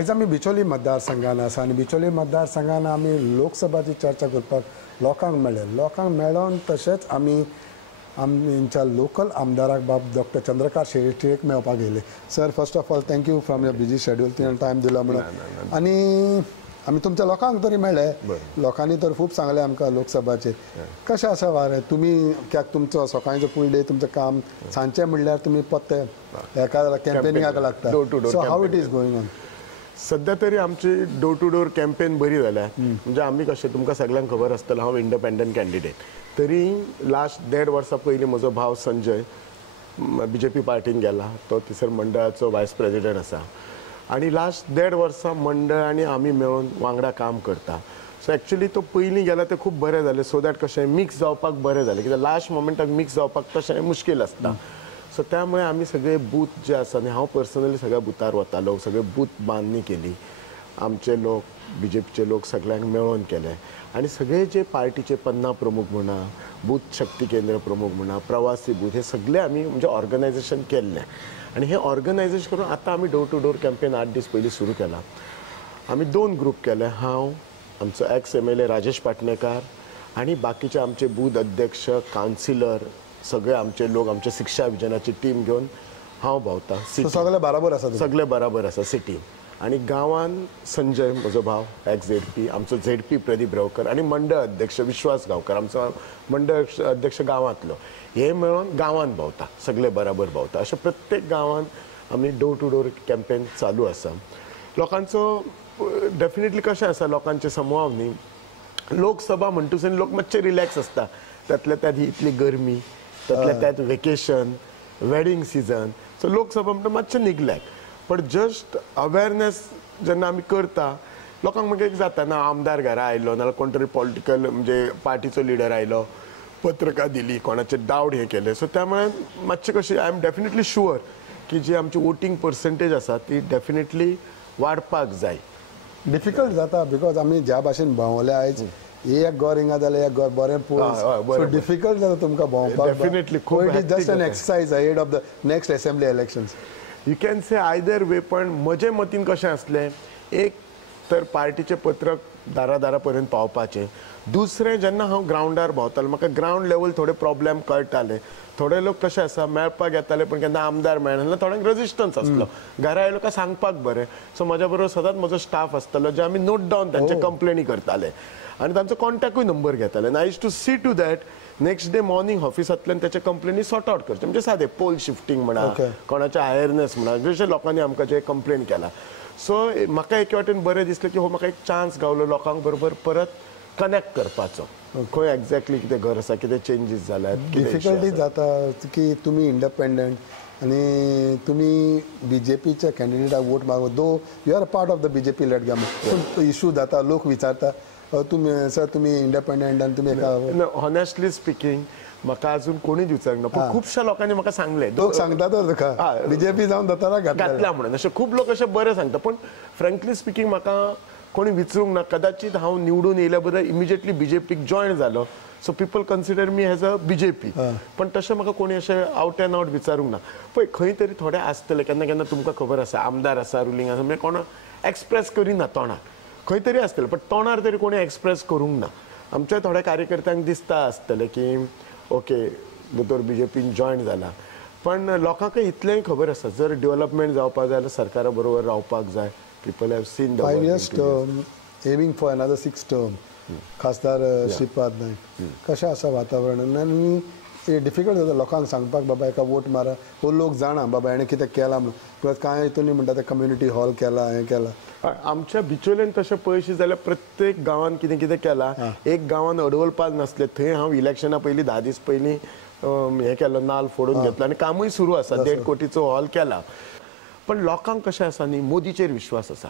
आयज आमी बिचोली मतदारसंघान आसा आनी बिचोली मतदारसंघान आमी लोकसभाची चर्चा करपाक लोकांक मेळोन तशेंच आमी आमच्या लोकल आमदाराक बाब डॉक्टर चंद्रकांत शेट्टीक मेळपाक गेले. Sir, first of all thank you from your busy schedule, तुवें टायम दिलो म्हणून. आनी आमी तुमच्या लोकांक तरी मेळ्ळे, लोकांनी तर खूब सांगलें आमकां लोकसभाचे. कशें आसा वारें तुमी, कित्याक तुमचो सकाळचो फूल डे तुमचें काम, सांजचें म्हणल्यार तुमी पत्ते हेका कॅम्पेनिंगाक लागता. So how it is going on? सध्या तरी आमची डोर टू डोर कॅम्पेन बरी जाल्या. म्हणजे आमी कशें तुमकां सगळ्यांक खबर आसतलें, हांव इंडिपेंडंट कॅन्डिडेट. तरी लास्ट 1.5 वर्सां पयलीं म्हजो भाव संजय BJP पार्टीन गेला. तो थंयसर मंडळाचो वायस प्रेसिडेंट आसा आणि लास्ट 1.5 वर्सां मंडळ आनी आमी मेळून वांगडा काम करता. सो एक्चुअली तो पयलीं गेला तें खूब बरें जालें, सो दॅट कशें मिक्स जावपाक बरें जालें, कित्याक लास्ट मोमेंटाक मिक्स जावपाक तशें मुश्कील आसता. सो त्यामुळे आमी सगळे बूथ जे आसा न्ही, हांव पर्सनली सगळ्या बुथार वतालो, सगळे बूथ बांदणी केली. आमचे लोक BJPचे लोक सगळ्यांक मेळोन केले आणि सगळे जे पार्टीचे पन्ना प्रमुख म्हणा, बूथ शक्ती केंद्र प्रमुख म्हणा, प्रवासी बूथ, हे सगळे आमी म्हणजे ऑर्गनायझेशन केल्लें. आणि हे ऑर्गनायझेशन करून आतां आमी डोर टू डोर कॅम्पेन 8 दीस पयलीं सुरू केला. आमी 2 ग्रूप केले, हांव, आमचो एक्स MLA राजेश पाटणेकार आणि बाकीचे आमचे बूथ अध्यक्ष, कावन्सिलर, सगळे आमचे लोक, आमच्या शिक्षा विजनाची टीम घेऊन हांव भोंवता. सगळे बराबर आसा? सगळे बराबर आसा सिटी. आणि गांवान संजय म्हजो भाव एक्स ZP, आमचो ZP प्रदीप रावकर आणि मंडळ अध्यक्ष विश्वास गांवकर, आमचो मंडळ अध्यक्ष गांवांतलो, हे मेळून गांवान भोंवता, सगळे बराबर भोंवता. अशें प्रत्येक गांवान आमी डोर टू डोर कॅम्पेन चालू आसा. लोकांचो डेफिनेटली कशें आसा, लोकांचे समूह न्ही, लोकसभा म्हणटूच लोक मातशे रिलॅक्स आसता. त्यातल्या त्यात इतली गरमी, त्यातल्या त्यात vacation, wedding season, so Lok Sabha म्हणटा मातशें निग्लॅक्ट. पण जस्ट अवेअरनेस जेन्ना आमी करता, लोकांक मागीर एक जाता ना, आमदार घरा आयलो नाल्यार कोण तरी पॉलिटिकल म्हणजे पार्टीचो लिडर आयलो, पत्रकां दिली, कोणाचे डावट हे केले. सो त्यामुळे मातशें कशी आय एम डेफिनेटली शुअर की जी आमची वोटींग पर्संटेज आसा ती डेफिनेटली वाडपाक जाय. डिफिकल्ट जाता बिकॉज आमी ज्या भाशेन भोंवले आयज, एक घर हिंगा जाल्यार एक घर बरें पळय, डिफिकल्ट जाता तुमकां भोंवपाक. डेफिनेटली खूब just an exercise ahead of the next assembly elections. You can say either way. पण म्हजे मतीन कशें आसलें, एक तर पार्टीचें पत्रक दारा पर्यंत पावपाचें. दुसरें, जेन्ना हांव ग्रावंडार भोंवतालो म्हाका ग्रावंड लेवल थोडे प्रॉब्लेम कळटाले. थोडे लोक कशें आसा, मेळपाक येताले पण केन्ना आमदार मेळनासलो, थोड्यांक रेजिस्टन्स आसलो. घरा आयलो काय सांगपाक बरें. सो म्हज्या बरोबर सदांच म्हजो स्टाफ आसतालो, जे आमी नोट डावन तांचे कंप्लेनी करताले आणि तांचो कॉन्टॅक्टूय नंबर घेताले. I use to see to that next day morning ऑफिसांतल्यान त्याचे कंप्लेनी सॉर्ट आउट करचे. म्हणजे सादे पोल शिफ्टिंग म्हणा, कोणाचे आयरनेस म्हणा, जशे लोकांनी आमकां जे कंप्लेन केला. सो म्हाका एके वाटेन बरें दिसलें की हो म्हाका एक चान्स गावलो लोकांक बरोबर परत कनेक्ट करपाचो. खंय एक्झॅक्टली कितें घर आसा, कितें चेंजीस जाल्यात. डिफिकल्टी जाता की तुमी इंडिपेंडंट आणि तुम्ही BJPच्या कॅन्डिडेटाक वोट मागो, though you are part of the BJP led government. पूण इशू जाता, लोक विचारता तुम्ही सर तुम्ही इंडिपेंडंट आणि तुम्ही हॉनेस्टली स्पीकिंग म्हाका अजून कोणीच विचारना. पण खुबशा लोकांनी म्हाका सांगले, लोक सांगतात तुका BJP जावन दोतारा घातला म्हणून. अशें खूब लोक अशें बरें सांगता. पण फ्रँकली स्पीकिंग म्हाका कोणी विचारूंक ना. कदाचित हांव निवडून येयल्या बद्दल इमिजिएटली BJPक जॉयन जालो, so people consider me as a BJP. पण तशें म्हाका कोणी अशें आउट एंड आउट विचारूंक ना. पळय खंय तरी थोडे आसतले, केन्ना केन्ना तुमकां खबर आसा आमदार आसा, रुलींग आसा, म्हणजे कोणा एक्सप्रेस करिना तोंडाक, खंय तरी आसतले, पण तोंडार तरी कोणी एक्सप्रेस करूंक ना. आमच्या थोड्या कार्यकर्त्यांक दिसता आसतलें की ओके भितर BJPन जॉयन जाला. पण लोकांक इतलेंय खबर आसा, जर डेव्हलपमेंट जावपाक जाय जाल्यार सरकारा बरोबर रावपाक जाय. People have seen the 5 years term, aiming for another 6 term. खासदार श्रीपाद नायक, कशें आसा वातावरण? आनी डिफिकल्ट जाता लोकांक सांगपाक बाबा एका वोट मारा. हो लोक जाणा बाबा हेणें कितें केलां म्हणून. प्लस कांय हितून म्हणटा ते कम्युनिटी हॉल केला, हें केलां. आमच्या बिचोलेन तशें पळयशी जाल्यार प्रत्येक गांवांत कितें कितें केलां. एक गांवांत अडवलपाक नासलें, थंय हांव इलेक्शना पयलीं 10 दीस पयलीं हें केलो, नाल्ल फोडून घेतलो आणि कामूय सुरू आसा. 1.5 कोटीचो हॉल केला. पण लोकांक कशें आसा न्ही, मोदीचेर विश्वास आसा.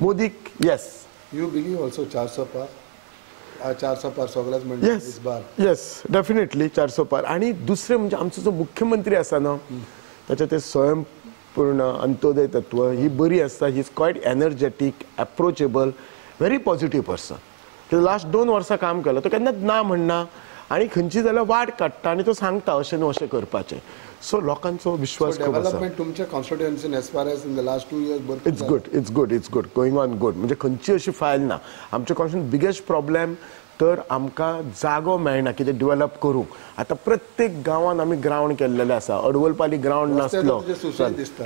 मोदीक येस. यू बिलीव ऑल्सो 400 पार? 400 पार सगळ्याच म्हणजे इस बार येस डेफिनेटली 400 पार. आणि दुसरें म्हणजे आमचो जो मुख्यमंत्री आसा ना, ताचें ते स्वयंपूर्ण अंत्योदय तत्व ही बरी आसता. He is quiet energetic, approachable, very positive person. Last 2 वर्सां काम केलं, तो केन्नाच ना म्हणना. आनी खंयची जाल्यार वाट काडटा आनी तो सांगता अशें न्हू अशें करपाचें. सो लोकांचो विश्वास खूब आसा. डेव्हलपमेंट तुमच्या कॉन्स्टिट्युएन्सीन as far as in the last 2 years it's good going on good. म्हणजे खंयची अशी फायल ना. आमच्या कॉन्स्टिट्युएन्सीन बिगेस्ट प्रॉब्लेम तर आमकां जागो मेळना कितें डेव्हलप करूंक. आतां प्रत्येक गांवांत आमी ग्रावंड केल्लेले आसा. अडवलपाली ग्रावंड नासलो.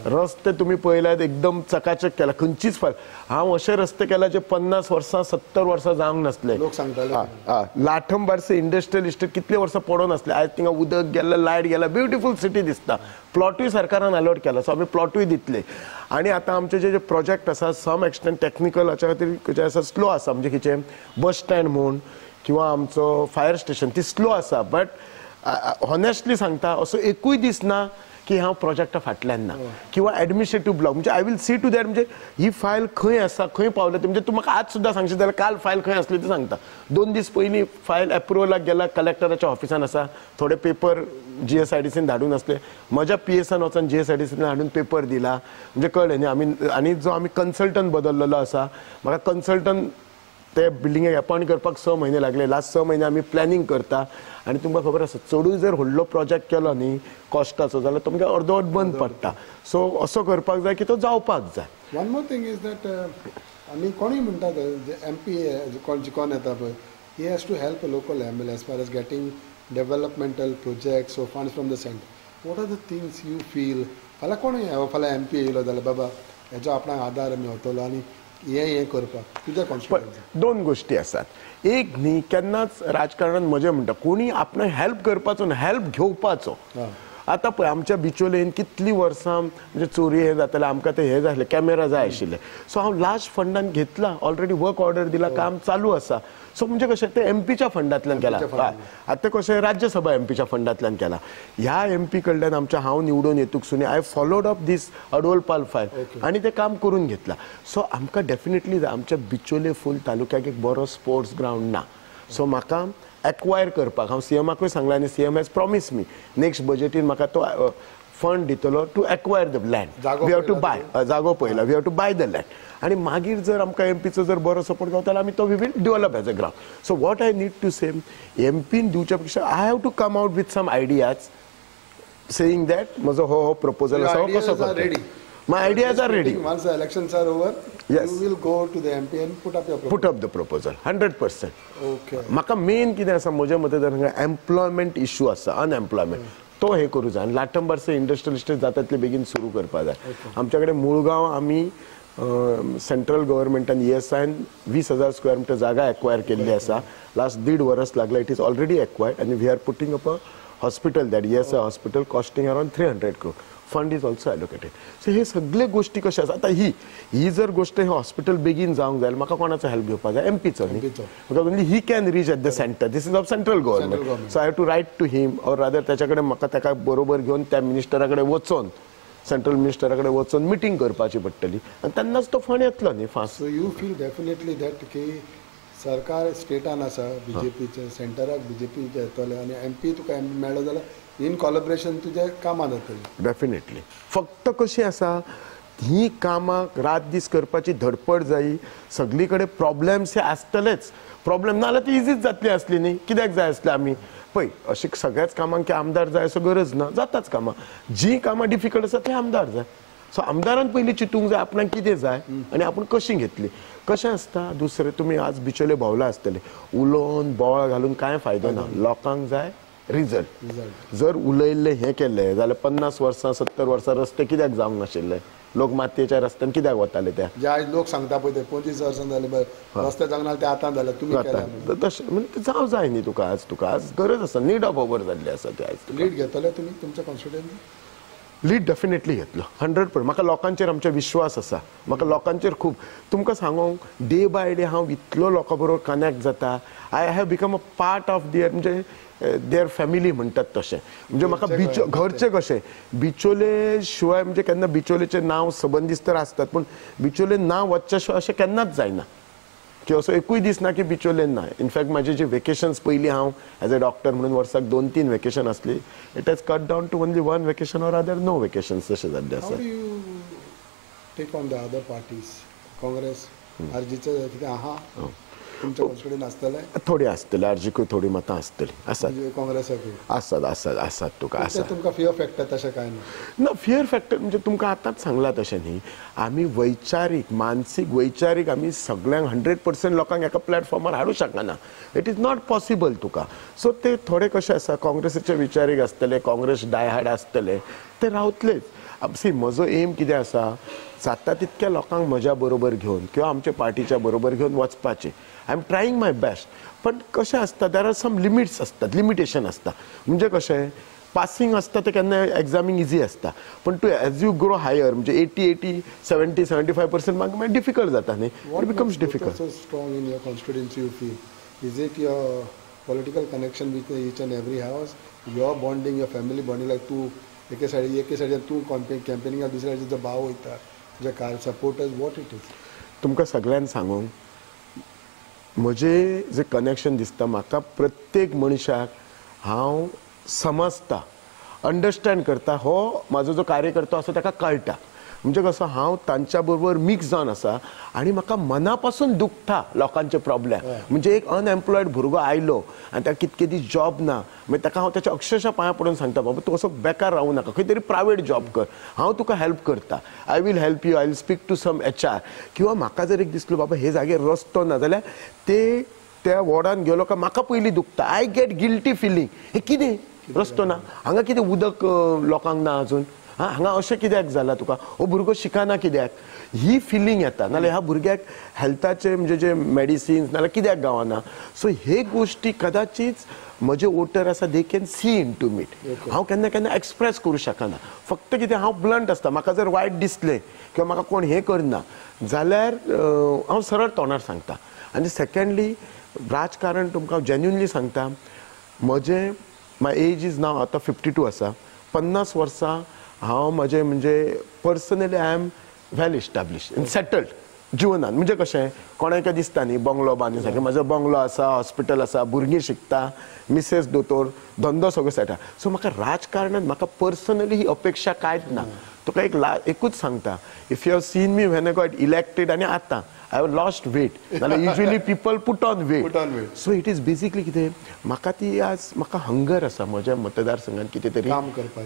रस्ते तुमी पळयल्यात एकदम चकाचक केला. खंयचीच फायल हांव अशे रस्ते केला जे 50 वर्सां 70 वर्सां जावंक नासले. लोक सांगताले लाठम बारसे इंडस्ट्रियल इस्टेट कितले वर्सां पडून नासले. आयज थिंगा उदक गेला, लायट गेला, ब्युटिफूल सिटी दिसता. प्लॉटूय सरकारान अलॉट केला. सो आमी प्लॉटूय दितले. आनी आतां आमचे जे प्रोजेक्ट आसा सम एक्सटेंट टेक्निकल हाच्या खातीर जे आसा स्लो आसा. म्हणजे कितें बस स्टँड म्हूण किंवा आमचो फायर स्टेशन ती स्लो आसा. बट हॉनेस्टली सांगता असो एकूय दीस ना की हांव प्रोजेक्टा फाटल्यान ना किंवा एडमिनिस्ट्रेटिव्ह ब्लॉक. म्हणजे I will see to that. म्हणजे ही फायल खंय आसा, खंय पावल्या. म्हणजे तूं म्हाका आज सुद्दां सांगशीत जाल्यार काल फायल खंय आसली ती सांगता. 2 दीस पयलीं फायल एप्रुवलाक गेला, कलेक्टराच्या ऑफिसान आसा. थोडे पेपर GSIDCन धाडून आसले. म्हज्या PSन वचून GSIDCन हाडून पेपर दिला. म्हणजे कळ्ळें न्ही. आनी जो आमी कन्सल्टंट बदललेलो आसा, म्हाका कन्सल्टंट ते बिल्डिंगेक अपॉइंट करपाक 6 म्हयने लागले. लास्ट 6 म्हयने आमी प्लॅनिंग करता. आनी तुमकां खबर आसा चडूय जर व्हडलो प्रोजेक्ट केलो न्ही कॉस्टाचो जाल्यार तो मागीर अर्दवट बंद पडटा. सो असो करपाक जाय की तो जावपाक जाय. One more thing is that आमी कोणूय म्हणटात MP कोण येता पळय he has to help local MLA as far as getting developmental projects or funds from the center. What are the things you feel फाल्यां कोणूय फाल्यां MP येयलो जाल्यार बाबा हेजो आपणाक आदार आमी होतलो आनी हे करपाक तुज्या कॉन्स्टिट्युएन्सी. 2 गोश्टी आसात. एक न्ही केन्नाच राजकारणान मजा म्हणटा कोणी आपणाक हेल्प करपाचो न्ही हेल्प घेवपाचो. आतां पळय आमच्या बिचोलेन कितलीं वर्सां म्हणजे चोरी हे जाताले. आमकां ते हे जाय कॅमेरा जाय आशिल्ले. सो हांव लास्ट फंडान घेतला. ऑलरेडी वर्क ऑर्डर दिला. काम चालू आसा. सो म्हणजे कशें ते MPच्या फंडांतल्यान केला. आतां कशें राज्यसभा MPच्या फंडांतल्यान केला. ह्या MP कडल्यान आमच्या हांव निवडून येतूक सुनी आय फॉलोड अप दीस अडवलपाल फायल आनी ते काम करून घेतला. सो आमकां डेफिनेटली आमच्या बिचोले फूल तालुक्याक एक बरो स्पोर्ट्स ग्रावंड ना. सो म्हाका एक्वायर करपाक हांव CMाकूय सांगला आनी CM has promise me next बजेटीन म्हाका तो फंड दितलो to acquire the land. We have to buy जागो पयला. We have to buy the land. आनी मागीर जर आमकां MPचो जर बरो सपोर्ट गावता जाल्यार आमी तो we will develop as a ground. So what I need to say MPन दिवच्या पेक्षा I have to come out with some ideas saying that म्हजो हो प्रपोजल आसा कसो करता. My ideas are ready. Once the elections are over, yes, you will go to the MP and put up your proposal. Put up the proposal 100%. Okay. म्हाका main कितें आसा म्हज्या मते जर एम्प्लॉयमेंट इश्यू आसा अनएम्प्लॉयमेंट तो हे करूं जाय. आनी लाटंबरसे इंडस्ट्रियल इस्टेट जाता तितले बेगीन सुरू करपा जाय. आमच्या कडेन मुळगांव आमी सेंट्रल गव्हर्मेंटान ESIन 20,000 स्क्वेअर मिटर जागा एक्वायर केल्ली आसा. लास्ट 1.5 वर्स लागला. इट इज ऑलरेडी एक्वायर्ड आनी we are putting up a hospital that ESI hospital costing around 300 crore. Fund is also allocated. So हे सगळे गोष्टी कशे आसा. आतां ही जर गोष्ट हे हॉस्पिटल बेगीन जावंक जाय म्हाका कोणाचो हेल्प घेवपाक जाय MPचो न्ही. Because only he can reach at the center. This is of central government. So I have to write to him or rather त्याच्या कडेन म्हाका ताका बरोबर घेवन त्या मिनिस्टरा कडेन वचोन सेंट्रल मिनिस्टरा कडेन वचोन मिटींग करपाची पडटली आनी तेन्नाच तो फंड येतलो न्ही fast. So you feel definitely that की सरकार स्टेटान आसा BJPचे सेंटराक BJP येतले आनी MP तुका मेळ्ळो जाल्यार इन कॉलॅबरेशन तुजे कामां जातली. डेफिनेटली. फक्त कशी आसा ही कामां रात दीस करपाची धडपड जायी. सगळी कडेन प्रॉब्लेम्स हे आसतलेच. प्रॉब्लेम ना जाल्यार ती इजीच जातली आसली न्ही. कित्याक जाय आसली आमी पळय अशी सगळ्याच कामांक की आमदार जाय असो गरज ना. जाताच कामां. जी कामां डिफिकल्ट आसा ते आमदार जाय. सो आमदारान पयलीं चिंतूंक जाय आपणाक कितें जाय आनी आपूण कशी घेतली. कशें आसता दुसरें तुमी आज बिचोले भोंवला आसतले उलोवन बोवाळ घालून कांय फायदो ना. लोकांक जाय रिजल्ट. जर उलयल्ले हे केले जाल्यार 50 वर्सां 70 वर्सां रस्ते कित्याक जावंक नाशिल्ले. लोक मातयेच्या रस्त्यान कित्याक वताले त्या जे आज लोक सांगता पळय ते 25 वर्सां जाले रस्ते जावंक ना ते आतां जाले तुमी केल्या. तशें म्हणजे ते जावं जाय न्ही. तुका आज गरज आसा. नीड ऑफ ओवर जाल्ली आसा ते आयज. लीड घेतले तुमी तुमच्या कॉन्स्टिट्युएन्सी. लीड डेफिनेटली घेतलो 100%. म्हाका लोकांचेर आमचे विश्वास आसा. म्हाका लोकांचेर खूब तुमकां सांगूंक डे बाय डे हांव इतलो लोकां बरोबर कनेक्ट जाता. I have become a part of their म्हणजे देअर फॅमिली म्हणटात तशें. म्हणजे म्हाका घरचे कशें बिचोले शिवाय म्हणजे केन्ना बिचोलेचें नांव संबंदीत तर आसतात पूण बिचोले नांव वचच्या शिवाय अशें केन्नाच जायना की असो एकूय दीस ना की बिचोलेन ना. इनफॅक्ट माझे जे वेकेशन्स पयलीं हांव एज अ डॉक्टर म्हणून वर्साक 2-3 वेकेशन आसली. It has cut down to only 1 vacation or other no vacations तशें जाल्ले आसा. How do you take on the other parties Congress आरजीचे कितें आहा. तुमच्या कॉन्स्टिट्युएंट आसतले थोडी आसतली आर्जीकूय थोडी मतां आसतली आसात म्हणजे काँग्रेसाकूय आसात आसात आसात तुका आसा तुमकां फियर फॅक्टर तशें कांय ना ना फियर फॅक्टर म्हणजे तुमकां आतांच सांगलां तशें न्ही आमी वैचारीक मानसीक वैचारीक आमी सगळ्यांक 100% लोकांक एका प्लॅटफॉर्मार हाडूं शकना it is not possible Tuka so ते थोडे कशे आसा काँग्रेसीचे विचारीक आसतले काँग्रेस डायहार्ड आसतले ते रावतलेच सी म्हजो एम कितें आसा जाता तितक्या लोकांक म्हज्या बरोबर घेवन किंवा आमच्या पार्टीच्या बरोबर घेवन वचपाचें I am trying my best पण कशें आसता देर आर सम लिमिट्स आसतात लिमिटेशन आसता म्हणजे कशें पासिंग आसता ते केन्ना एग्जामीक इजी आसता पण to as you grow higher म्हणजे 80 70 75% मागीर डिफिकल्ट जाता न्ही it becomes difficult so strong in your constituency you feel is it your political connection with each and every house your bonding your family bonding like तू एके सायडीन तू कॅम्पेनिंगाक दुसऱ्या सायडीन तुजो भाव वयता तुजे car supporters what it is तुमकां सगळ्यांक सांगूंक म्हजें जें कनेक्शन दिसता म्हाका प्रत्येक मनशाक हांव समजता अंडरस्टँड करता हो म्हाजो जो कार्यकर्तो आसा ताका कळटा म्हणजे कसो हांव तांच्या बरोबर मिक्स जावन आसा आनी म्हाका मना पासून दुखता लोकांचे प्रॉब्लेम म्हणजे एक अनएम्प्लॉयड भुरगो आयलो आनी ताका कितके दीस जॉब ना मागीर ताका हांव ताच्या अक्षरशः पांयां पडून सांगता बाबा तूं असो बेकार रावूं नाका खंय तरी प्रायवेट जॉब कर हांव तुका हेल्प करता I will help you I will speak to some HR किंवा म्हाका जर एक दिसलो बाबा हे जागेर रस्तो ना जाल्यार ते त्या वॉर्डान गेलो काय म्हाका पयलीं दुखता आय गेट गिल्टी फिलींग हे कितें रस्तो ना हांगा कितें उदक लोकांक ना अजून हांगा अशें कित्याक जालां तुका हो भुरगो शिकना कित्याक ही फिलींग येता नाल्यार ह्या भुरग्याक हेल्थाचे म्हणजे जे मेडिसिन्स नाल्यार कित्याक गावना सो हे गोश्टी कदाचित म्हजे वोटर आसा they can see in to meet हांव केन्ना केन्ना एक्सप्रेस करूं शकना फक्त कितें हांव ब्लंट आसता म्हाका जर वायट दिसलें किंवा म्हाका कोण हें करना जाल्यार हांव सरळ तोंडार सांगता आनी सेकंडली राजकारण तुमकां जेन्युनली सांगता म्हजें माय एज इज नाव आतां 52 आसा 50 वर्सां हांव म्हजें म्हणजे personally I am well establish in settled जिवनान म्हणजे कशें कोणाक दिसता न्ही बंगलो बांदून सारकें म्हजो बंगलो आसा हॉस्पिटल आसा भुरगीं शिकता मिसेस दोतोर धंदो सगळो सेट सो म्हाका राजकारणांत म्हाका पर्सनली ही अपेक्षा कांयच ना तुका एकूच सांगता if you have seen me when I got elected आनी आतां आय हॅव लॉस्ट वेट नाल्यार usually people put on weight so it is basically कितें म्हाका ती आज म्हाका हंगर आसा म्हज्या मतदारसंघात कितें तरी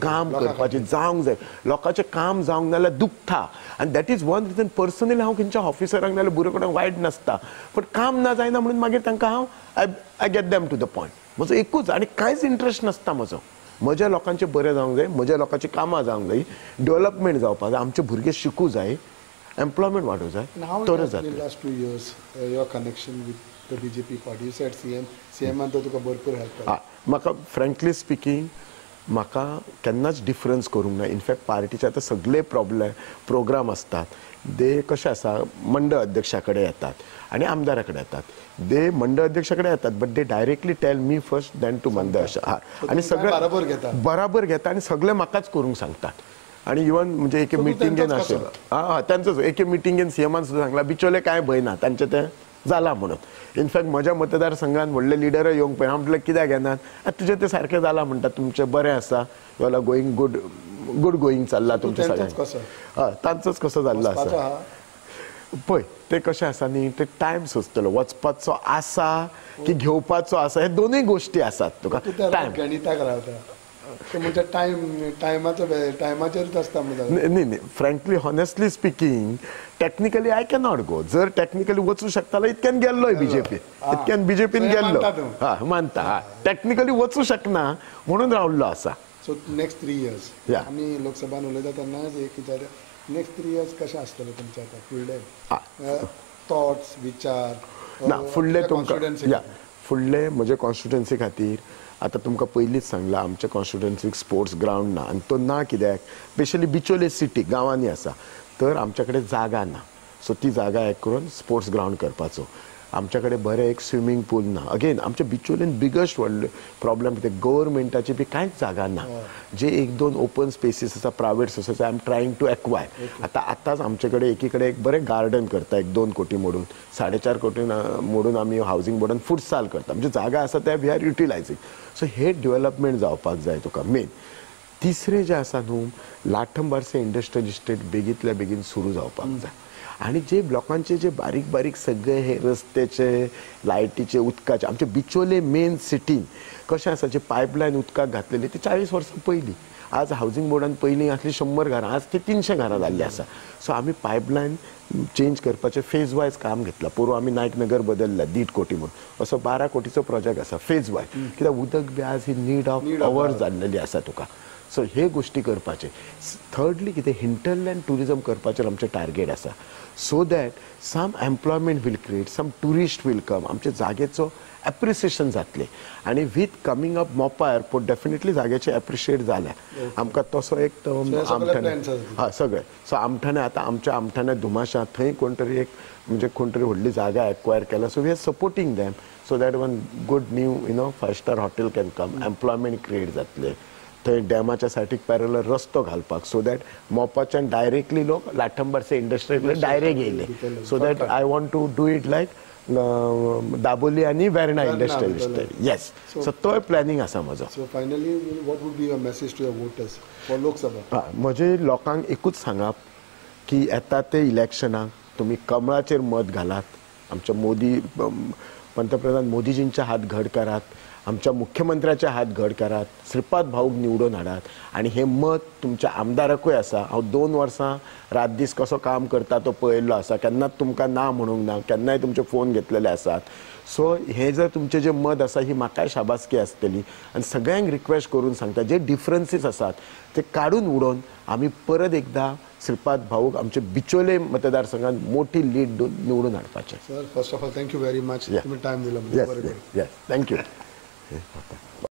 काम करपाचें जावंक जाय लोकांचें काम जावंक नाल्यार दुखता आनी that is one reason personally हांव खंयच्या ऑफिसरांक नाल्यार बुरोकरांक वायट नासता पण काम ना जायना म्हणून मागीर तांकां हांव I get them to the point म्हजो एकूच आनी कांयच इंट्रस्ट नासता म्हजो म्हज्या लोकांचें बरें जावंक जाय म्हज्या लोकांची कामां जावंक जाय डेव्हलपमेंट जावपाक जाय आमचे भुरगे शिकूं जाय एम्प्लॉयमेंट वाडूं जाय तरच जातलें last 2 years your connection with the BJP party you said CM तो तुका भरपूर हेल्प केला म्हाका फ्रँकली स्पिकींग म्हाका केन्नाच डिफरन्स करूंक ना इनफॅक्ट पार्टीचे आतां सगळे प्रोग्राम असतात ते कशें आसा मंडळ अध्यक्षा कडेन येतात आनी आमदारा कडेन येतात ते मंडळ अध्यक्षा कडेन येतात but they directly tell me first then to मंडळ आनी सगळे बराबर घेता आनी सगळे म्हाकाच करूंक सांगतात आणि इवन म्हणजे एके मिटिंगेन आशिल्लो त्यांचोच एके मिटिंगेन सीएमान सुद्दां सांगला बिचोले कांय भंय ना तांचें तें जाला म्हणून इनफॅक्ट म्हज्या मतदारसंघात व्हडले लिडर येवंक पळय हांव म्हटलें कित्याक येनात तुजें तें सारकें जालां म्हणटात तुमचें बरें आसा वेल गोईंग गूड गोईंग चल्ला तुमचें सगळें तांचोच कसो जाल्लो आसा पळय ते कशें आसा न्ही ते टायम सोंसतलो वचपाचो आसा की घेवपाचो आसा हे दोनूय गोश्टी आसात तुका टायम गणिताक रावता म्हणजे टायमाचेरूच आसता न्ही frankly honestly speaking technically I can not go जर टेक्निकली वचूं शकता जाल्यार इतक्यान गेल्लोय इतक्यान बीजेपीन गेल्लो मानता टेक्निकली वचूं शकना म्हणून रावल्लो आसा सो नेक्स्ट 3 years आमी लोकसभान उलयता तेन्ना एक विचार नेक्स्ट 3 years कशें आसतलें तुमचें आतां फुडले थॉट्स विचार ना फुडले तुमकां फुडले म्हजे कॉन्स्टिट्युएन्सी खातीर आतां तुमकां पयलींच सांगलां आमच्या कॉन्स्टिट्युएन्सीक स्पोर्ट्स ग्रावंड ना आनी तो ना कित्याक स्पेशली बिचोले सिटी गांवांनी आसा तर आमच्या कडेन जागा ना सो ती जागा हें करून स्पोर्ट्स ग्रावंड करपाचो आमच्या कडेन बरें एक स्विमींग पूल ना अगेन आमच्या बिचोलेन बिगस्ट व्हडले प्रॉब्लेम कितें गव्हर्मेंटाची बी कांयच जागा ना जे 1-2 ओपन स्पेसीस आसा private society I am trying to acquire आतांच आमचे कडेन एकी कडेन एक बरें गार्डन करता 1-2 कोटी मोडून 4.5 कोटी मोडून आमी हावजींग बोर्डान फुटसाल करता म्हणजे जागा आसा त्या वी आर युटिलायझींग सो हे डेव्हलपमेंट जावपाक जाय तुका मेन तिसरें जें आसा न्हू लाठंबारसे इंडस्ट्रियल इस्टेट बेगींतल्या बेगीन सुरू जावपाक जाय आणि जे लोकांचे जे बारीक बारीक सगळे हे रस्त्याचे लायटीचे उदकाचे आमचे बिचोले मेन सिटीन कशें आसा जे पायपलायन उदकाक घातलेली ती 40 वर्सां पयलीं आज हावसिंग बोर्डान पयलीं आसली 100 घरां आज ती 300 घरां जाल्ली आसा सो आमी पायपलायन चेंज करपाचें फेज वायज काम घेतलां पूर्व आमी नायक नगर बदलला 1.5 कोटी म्हणून असो 12 कोटीचो प्रोजेक्ट आसा फेज वायज कित्याक उदक बी आज ही नीड ऑफ अवर जाल्लेली आसा तुका सो हे गोष्टी करपाचे थर्डली कितें हिंटरलँड टुरिजम करपाचेर आमचें टार्गेट आसा so that some employment will create some tourist will come आमच्या जागेचो एप्रिसिएशन जातले आणि with coming up Mopa airport definitely जाग्याचे एप्रिशिएट जाल्या आमकां तसो एक हय सगळे सो आमठाणे आतां आमच्या आमठाणे धुमाशा थंय कोण तरी एक म्हणजे कोण तरी व्हडली जागा एक्वायर केला so we are supporting them so that one good new 5 star hotel can come employment create जातले थंय डॅमाच्या सायडीक पॅरलर रस्तो घालपाक सो दॅट मोपाच्यान डायरेक्टली लोक लाठंबरचे इंडस्ट्रीयेतले डायरेक्ट येयले so that I want to do it like Dabolim आणि वेर्णा इंडस्ट्रियल येस सो तो प्लॅनिंग आसा म्हजो so finally what would be your message to your voters for Lok Sabha म्हजे लोकांक एकूच सांगप की येता ते इलेक्शनाक तुमी कमळाचेर मत घालात आमच्या मोदी पंतप्रधान मोदीजींचे हात घड करात आमच्या मुख्यमंत्र्याचे हात घड करात श्रीपाद भाऊक निवडून हाडात आणि हे मत तुमच्या आमदाराकूय आसा हांव 2 वर्सां रात दीस कसो काम करता तो पळयल्लो आसा केन्नाच तुमकां ना म्हणूंक ना केन्नाय तुमचे फोन घेतलेले आसात सो हे जर तुमचे जे मत आसा ही म्हाकाय शाबासकी आसतली आणि सगळ्यांक रिक्वेस्ट करून सांगता जे डिफरन्सीस आसात ते काडून उडोवन आमी परत एकदा श्रीपाद भाऊक आमचे बिचोले मतदारसंघात मोठी लीड निवडून हाडपाचे sir first of all thank you very much तुम्ही टाइम दिला येस थँक्यू